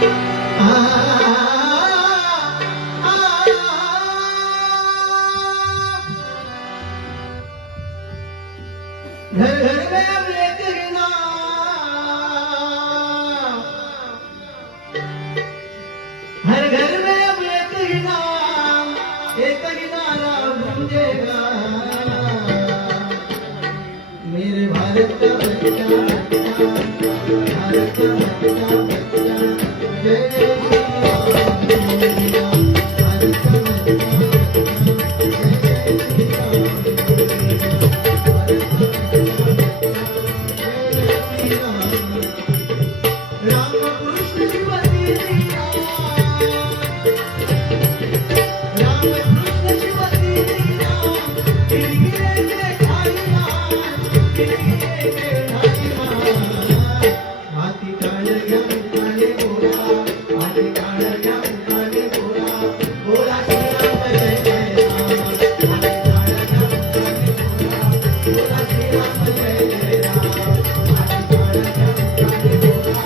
घर घर में अब लेकर नाम, हर घर में अब लेकर नाम, एक ही नारा गूंजेगा, मेरे भारत का बच्चा, भारत का बच्चा, जय जय श्री राम, भारत का बच्चा, जय जय श्री राम, राम कृष्ण शिवजी राम, राम कृष्ण शिवजी राम, गिरगिरे के ठाई राम, गिरगिरे के ठाई राम, हाथी काळ घ्या उठाले बोला, हाथी काळ घ्या उठाले बोला, बोला श्रीराम जय जय राम, हाथी काळ घ्या उठाले बोला, बोला श्रीराम जय जय राम, हाथी काळ घ्या उठाले बोला,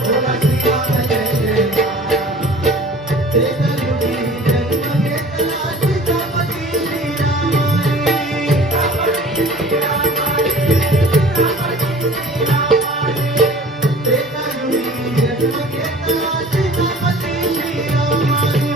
बोला श्रीराम जय जय राम, त्रेतायुगी जन्म घेतला सीतापती श्रीरामाने, त्रेतायुगी जन्म घेतला सीतापती श्रीरामाने,